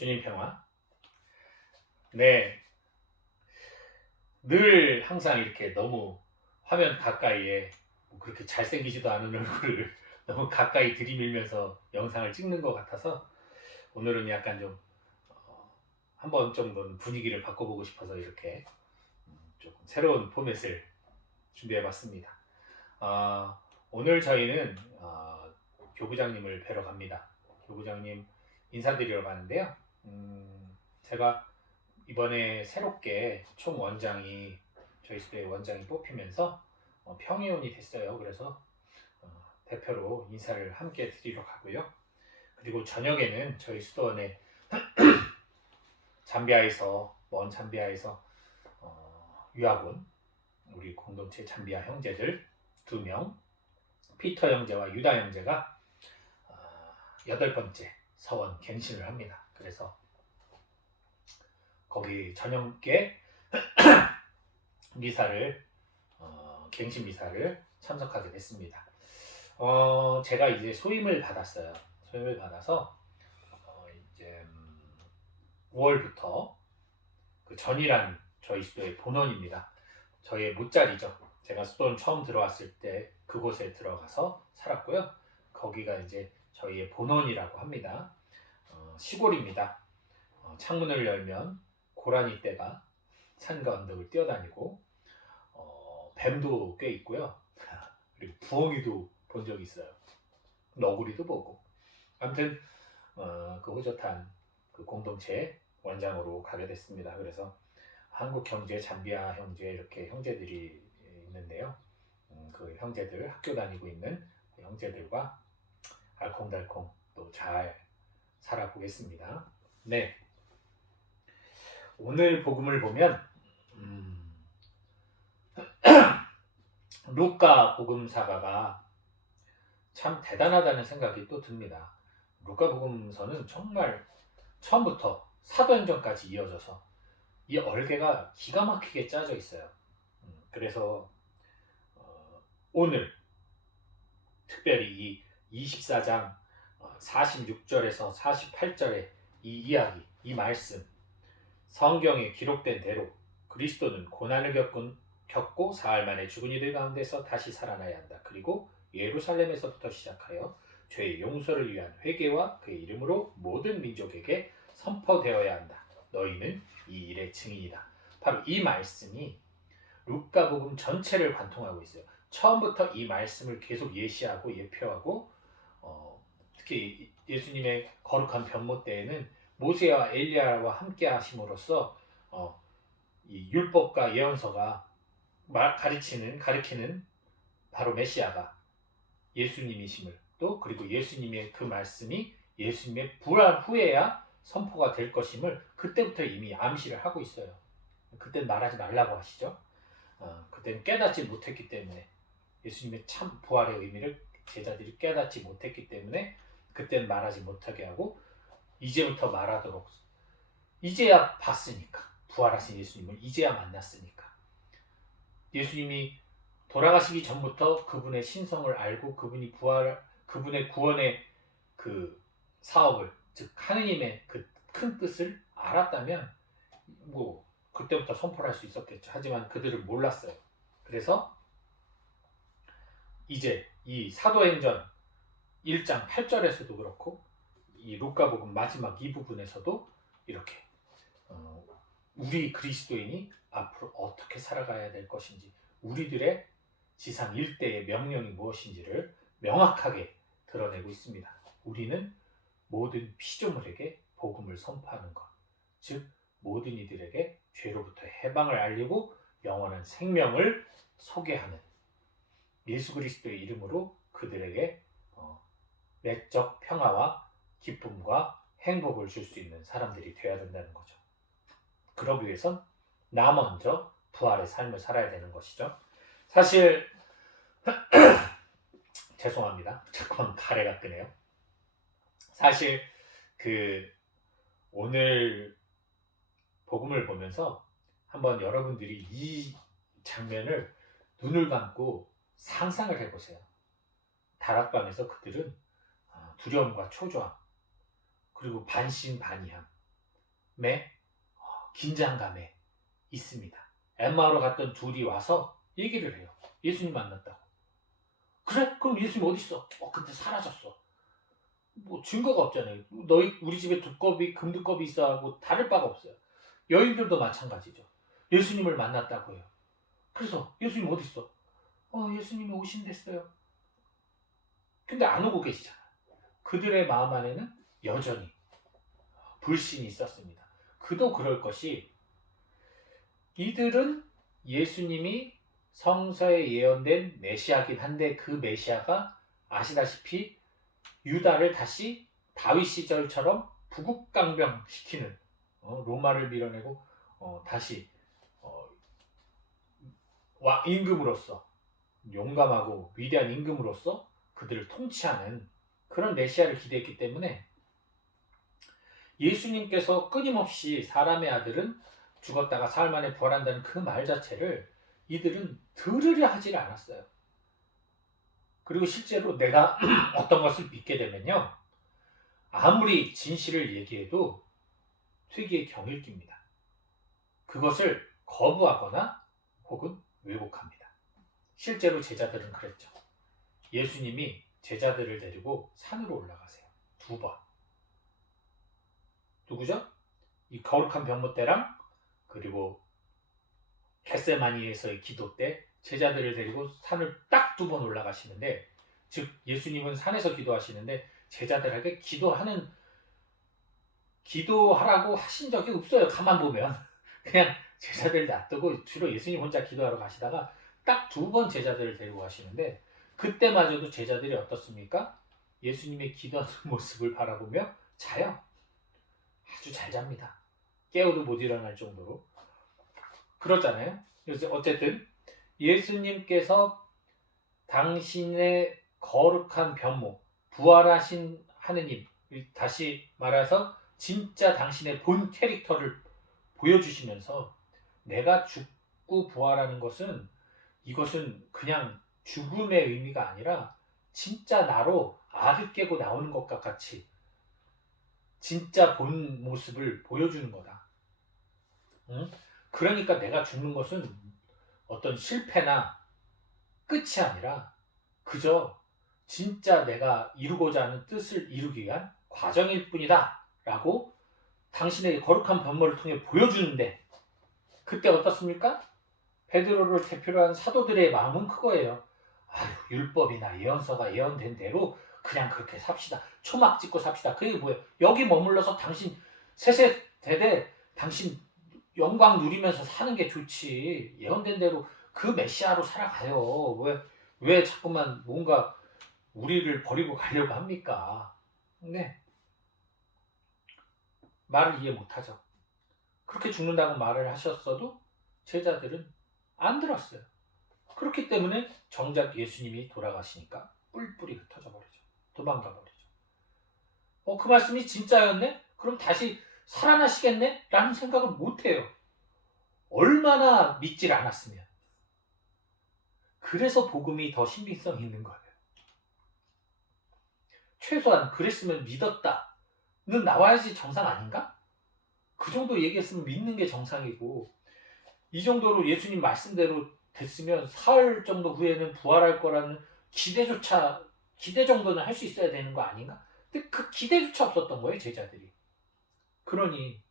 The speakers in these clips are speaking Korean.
주님 평화. 네, 늘 항상 이렇게 너무 화면 가까이에 그렇게 잘생기지도 않은 얼굴을 너무 가까이 들이밀면서 영상을 찍는 것 같아서 오늘은 약간 좀 한 번 정도는 분위기를 바꿔보고 싶어서 이렇게 조금 새로운 포맷을 준비해봤습니다. 어, 오늘 저희는 교구장님을 뵈러 갑니다. 교구장님 인사드리러 가는데요. 제가 이번에 새롭게 총 원장이 저희 수도의 원장이 뽑히면서 평의원이 됐어요. 그래서 대표로 인사를 함께 드리러 가고요. 그리고 저녁에는 저희 수도원에 잠비아에서 먼 잠비아에서 유학온 우리 공동체 잠비아 형제들 2명 피터 형제와 유다 형제가 8번째 서원 갱신을 합니다. 그래서 거기 저녁에 미사를 갱신 미사를 참석하게 됐습니다. 제가 이제 소임을 받았어요. 소임을 받아서 이제 5월부터 그 전이란 저희 수도의 본원입니다. 저의 못자리죠. 제가 수도원 처음 들어왔을 때 그곳에 들어가서 살았고요. 거기가 이제 저희의 본원이라고 합니다. 시골입니다. 창문을 열면 고라니 떼가 산과 언덕을 뛰어다니고 뱀도 꽤 있고요. 그리고 부엉이도 본 적이 있어요. 너구리도 보고. 아무튼 그 호젓한 그 공동체 원장으로 가게 됐습니다. 그래서 한국 형제, 잠비아 형제 이렇게 형제들이 있는데요. 그 형제들 학교 다니고 있는 형제들과 알콩달콩 또 잘 살아보겠습니다. 네, 오늘 복음을 보면 루카 복음사가가 참 대단하다는 생각이 또 듭니다. 루카 복음서는 정말 처음부터 사도행전까지 이어져서 이 얼개가 기가 막히게 짜져 있어요. 그래서 오늘 특별히 이 24장 46절에서 48절의 이 이야기, 이 말씀, 성경에 기록된 대로 그리스도는 고난을 겪고 사흘 만에 죽은 이들 가운데서 다시 살아나야 한다. 그리고 예루살렘에서부터 시작하여 죄의 용서를 위한 회개와 그의 이름으로 모든 민족에게 선포되어야 한다. 너희는 이 일의 증인이다. 바로 이 말씀이 루카복음 전체를 관통하고 있어요. 처음부터 이 말씀을 계속 예시하고 예표하고 특히 예수님의 거룩한 변모 때에는 모세와 엘리야와 함께 하심으로써 이 율법과 예언서가 가리키는 바로 메시아가 예수님이심을 또 그리고 예수님의 그 말씀이 예수님의 부활 후에야 선포가 될 것임을 그때부터 이미 암시를 하고 있어요. 그땐 말하지 말라고 하시죠. 그때는 깨닫지 못했기 때문에 예수님의 참 부활의 의미를 제자들이 깨닫지 못했기 때문에 그때는 말하지 못하게 하고 이제부터 말하도록 이제야 봤으니까 부활하신 예수님을 이제야 만났으니까 예수님이 돌아가시기 전부터 그분의 신성을 알고 그분의 구원의 그 사업을 즉 하느님의 그 큰 뜻을 알았다면 뭐 그때부터 선포를 할 수 있었겠죠. 하지만 그들은 몰랐어요. 그래서 이제 이 사도행전 1장 8절에서도 그렇고 이 루카복음 마지막 이 부분에서도 이렇게 우리 그리스도인이 앞으로 어떻게 살아가야 될 것인지 우리들의 지상 일대의 명령이 무엇인지를 명확하게 드러내고 있습니다. 우리는 모든 피조물에게 복음을 선포하는 것, 즉 모든 이들에게 죄로부터 해방을 알리고 영원한 생명을 소개하는 예수 그리스도의 이름으로 그들에게 내적 평화와 기쁨과 행복을 줄 수 있는 사람들이 되어야 된다는 거죠. 그러기 위해선 나 먼저 부활의 삶을 살아야 되는 것이죠. 사실 죄송합니다. 자꾸만 가래가 끄네요. 사실 오늘 복음을 보면서 한번 여러분들이 이 장면을 눈을 감고 상상을 해보세요. 다락방에서 그들은 두려움과 초조함 그리고 반신반의함 긴장감에 있습니다. 엠마오로 갔던 둘이 와서 얘기를 해요. 예수님 만났다고. 그래? 그럼 예수님 어디 있어? 근데 사라졌어. 뭐 증거가 없잖아요. 우리 집에 두꺼비, 금두꺼비 있어하고 다를 바가 없어요. 여인들도 마찬가지죠. 예수님을 만났다고 해요. 그래서 예수님 어디 있어? 예수님이 오신댔어요. 근데 안 오고 계시잖아요. 그들의 마음 안에는 여전히 불신이 있었습니다. 그도 그럴 것이, 이들은 예수님이 성서에 예언된 메시아긴 한데 그 메시아가 아시다시피 유다를 다시 다윗 시절처럼 부국강병시키는, 로마를 밀어내고 다시 임금으로서, 용감하고 위대한 임금으로서 그들을 통치하는 그런 메시아를 기대했기 때문에 예수님께서 끊임없이 사람의 아들은 죽었다가 사흘 만에 부활한다는 그 말 자체를 이들은 들으려 하질 않았어요. 그리고 실제로 내가 어떤 것을 믿게 되면요, 아무리 진실을 얘기해도 퇴기의 경을 낍니다. 그것을 거부하거나 혹은 왜곡합니다. 실제로 제자들은 그랬죠. 예수님이 제자들을 데리고 산으로 올라가세요. 2번. 누구죠? 이 거룩한 병모 때랑 그리고 겟세마니에서의 기도 때 제자들을 데리고 산을 딱 2번 올라가시는데, 즉 예수님은 산에서 기도하시는데 제자들에게 기도하라고 하신 적이 없어요. 가만 보면 그냥 제자들 놔두고 주로 예수님 혼자 기도하러 가시다가 딱 2번 제자들을 데리고 가시는데, 그때마저도 제자들이 어떻습니까? 예수님의 기도하는 모습을 바라보며 자요. 아주 잘 잡니다. 깨워도 못 일어날 정도로. 그렇잖아요. 그래서 어쨌든 예수님께서 당신의 거룩한 변모, 부활하신 하느님, 다시 말해서 진짜 당신의 본 캐릭터를 보여주시면서, 내가 죽고 부활하는 것은, 이것은 그냥 죽음의 의미가 아니라 진짜 나로 알을 깨고 나오는 것과 같이 진짜 본 모습을 보여주는 거다. 응? 그러니까 내가 죽는 것은 어떤 실패나 끝이 아니라 그저 진짜 내가 이루고자 하는 뜻을 이루기 위한 과정일 뿐이다 라고 당신의 거룩한 변모를 통해 보여주는데, 그때 어떻습니까? 베드로를 대표로 한 사도들의 마음은 그거예요. 아유, 율법이나 예언서가 예언된 대로 그냥 그렇게 삽시다. 초막 찍고 삽시다. 그게 뭐예요? 여기 머물러서 당신 세세대대 당신 영광 누리면서 사는 게 좋지. 예언된 대로 그 메시아로 살아가요. 왜 자꾸만 뭔가 우리를 버리고 가려고 합니까? 네. 말을 이해 못하죠. 그렇게 죽는다고 말을 하셨어도 제자들은 안 들었어요. 그렇기 때문에 정작 예수님이 돌아가시니까 뿔뿔이 흩어져 버리죠. 도망가 버리죠. 그 말씀이 진짜였네? 그럼 다시 살아나시겠네? 라는 생각을 못해요. 얼마나 믿질 않았으면. 그래서 복음이 더 신빙성이 있는 거예요. 최소한 그랬으면 믿었다는 나와야지 정상 아닌가? 그 정도 얘기했으면 믿는 게 정상이고, 이 정도로 예수님 말씀대로 됐으면 사흘 정도 후에는 부활할 거라는 기대 정도는 할 수 있어야 되는 거 아닌가? 근데 그 기대조차 없었던 거예요, 제자들이. 그러니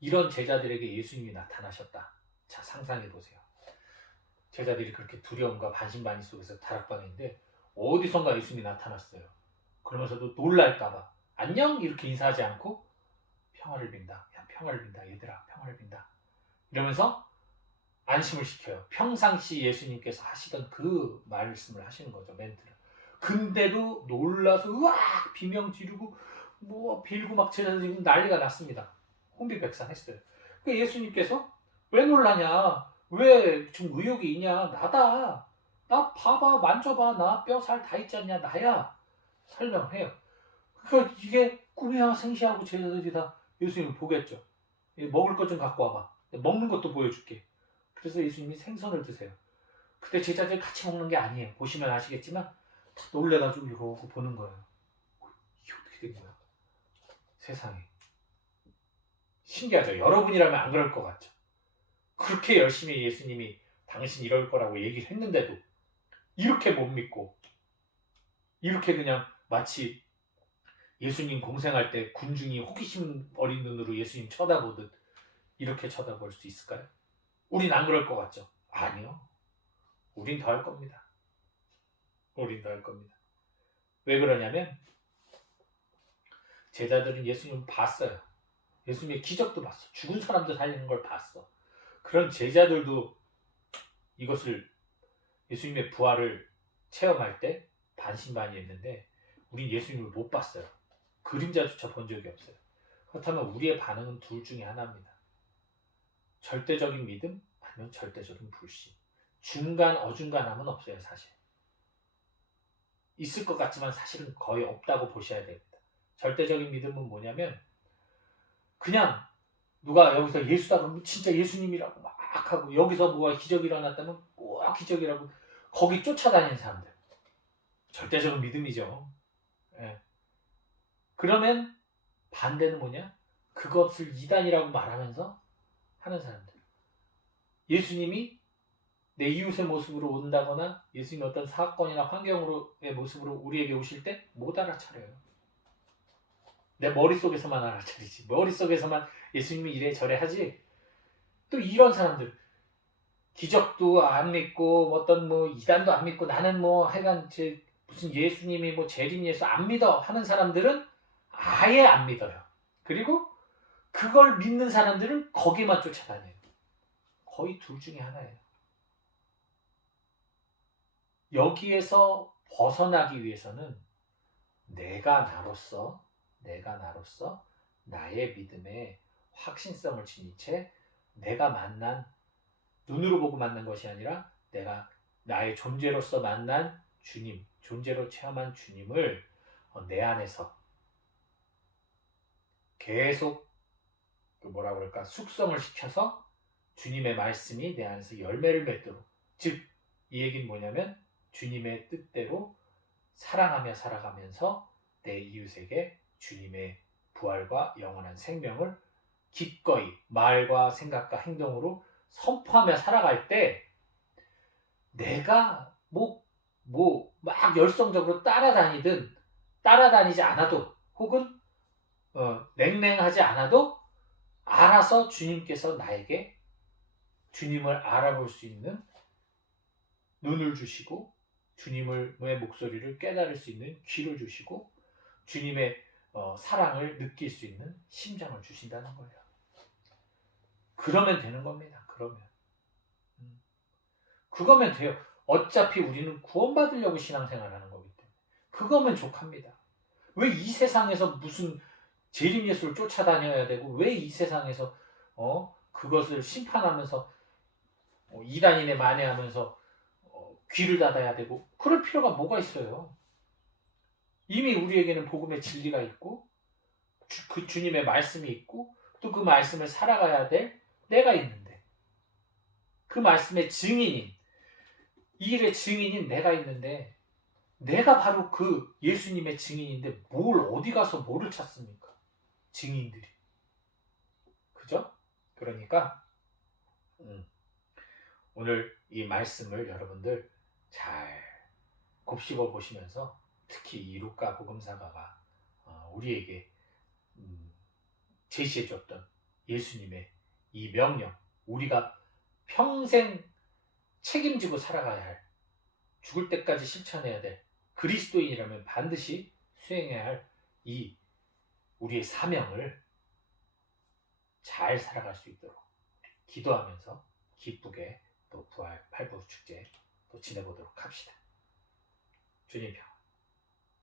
이런 제자들에게 예수님이 나타나셨다. 자, 상상해 보세요. 제자들이 그렇게 두려움과 반신반의 속에서 다락방인데 어디선가 예수님이 나타났어요. 그러면서도 놀랄까봐 안녕 이렇게 인사하지 않고 평화를 빈다. 야, 평화를 빈다. 얘들아, 평화를 빈다. 이러면서 안심을 시켜요. 평상시 예수님께서 하시던 그 말씀을 하시는 거죠, 멘트를. 근데도 놀라서 으악 비명 지르고 뭐 빌고 막 제자들이 난리가 났습니다. 혼비백산했어요. 그 예수님께서 왜 놀라냐? 왜 지금 의욕이 있냐? 나다. 나 봐봐, 만져봐. 나 뼈 살 다 있지 않냐? 나야. 설명해요. 그러니까 이게 꿈이야 생시하고 제자들이 다 예수님을 보겠죠. 먹을 것 좀 갖고 와봐. 먹는 것도 보여줄게. 그래서 예수님이 생선을 드세요. 그때 제자들 같이 먹는 게 아니에요. 보시면 아시겠지만 다 놀래가지고 이러고 보는 거예요. 이게 어떻게 된 거야? 세상에. 신기하죠? 여러분이라면 안 그럴 것 같죠? 그렇게 열심히 예수님이 당신 이럴 거라고 얘기를 했는데도 이렇게 못 믿고 이렇게 그냥 마치 예수님 공생할 때 군중이 호기심 어린 눈으로 예수님 쳐다보듯 이렇게 쳐다볼 수 있을까요? 우린 안 그럴 것 같죠? 아니요. 우린 더 할 겁니다. 우린 더 할 겁니다. 왜 그러냐면 제자들은 예수님을 봤어요. 예수님의 기적도 봤어. 죽은 사람도 살리는 걸 봤어. 그런 제자들도 이것을 예수님의 부활을 체험할 때 반신반의했는데 우린 예수님을 못 봤어요. 그림자조차 본 적이 없어요. 그렇다면 우리의 반응은 둘 중에 하나입니다. 절대적인 믿음 아니면 절대적인 불신. 중간 어중간함은 없어요. 사실. 있을 것 같지만 사실은 거의 없다고 보셔야 됩니다. 절대적인 믿음은 뭐냐면 그냥 누가 여기서 예수다 그러면 진짜 예수님이라고 막 하고 여기서 뭐가 기적이 일어났다면 꼭 기적이라고 거기 쫓아다니는 사람들. 절대적인 믿음이죠. 예. 그러면 반대는 뭐냐? 그것을 이단이라고 말하면서 하는 사람들. 예수님이 내 이웃의 모습으로 온다거나 예수님이 어떤 사건이나 환경의 모습으로 우리에게 오실 때 못 알아차려요. 내 머릿속에서만 알아차리지. 머릿속에서만 예수님이 이래 저래 하지. 또 이런 사람들 기적도 안 믿고 어떤 뭐 이단도 안 믿고 나는 뭐 하여간 무슨 예수님이 뭐 재림 예수 안 믿어 하는 사람들은 아예 안 믿어요. 그리고 그걸 믿는 사람들은 거기만 쫓아다녀요. 거의 둘 중에 하나예요. 여기에서 벗어나기 위해서는 내가 나로서 나의 믿음에 확신성을 지닌 채 내가 만난 눈으로 보고 만난 것이 아니라 내가 나의 존재로서 만난 주님, 존재로 체험한 주님을 내 안에서 계속 뭐라 그럴까 숙성을 시켜서 주님의 말씀이 내 안에서 열매를 맺도록 즉 이 얘기는 뭐냐면 주님의 뜻대로 사랑하며 살아가면서 내 이웃에게 주님의 부활과 영원한 생명을 기꺼이 말과 생각과 행동으로 선포하며 살아갈 때 내가 막 열성적으로 따라다니지 않아도 혹은 냉랭하지 않아도 알아서 주님께서 나에게 주님을 알아볼 수 있는 눈을 주시고 주님의 목소리를 깨달을 수 있는 귀를 주시고 주님의 사랑을 느낄 수 있는 심장을 주신다는 거예요. 그러면 되는 겁니다. 그거면 돼요. 어차피 우리는 구원받으려고 신앙생활하는 거기 때문에 그거면 족합니다. 왜 이 세상에서 무슨 재림 예수를 쫓아다녀야 되고 왜 이 세상에서 그것을 심판하면서 이단인에 만회하면서 귀를 닫아야 되고 그럴 필요가 뭐가 있어요. 이미 우리에게는 복음의 진리가 있고 그 주님의 말씀이 있고 또 그 말씀을 살아가야 될 내가 있는데 그 말씀의 증인인 이 일의 증인인 내가 있는데 내가 바로 그 예수님의 증인인데 뭘 어디 가서 뭐를 찾습니까? 증인들이. 그죠? 그러니까 오늘 이 말씀을 여러분들 잘 곱씹어 보시면서 특히 이 루카 복음사가가 우리에게 제시해줬던 예수님의 이 명령 우리가 평생 책임지고 살아가야 할 죽을 때까지 실천해야 될 그리스도인이라면 반드시 수행해야 할 이 우리의 사명을 잘 살아갈 수 있도록 기도하면서 기쁘게 또 부활 8부 축제 또 지내보도록 합시다. 주님 평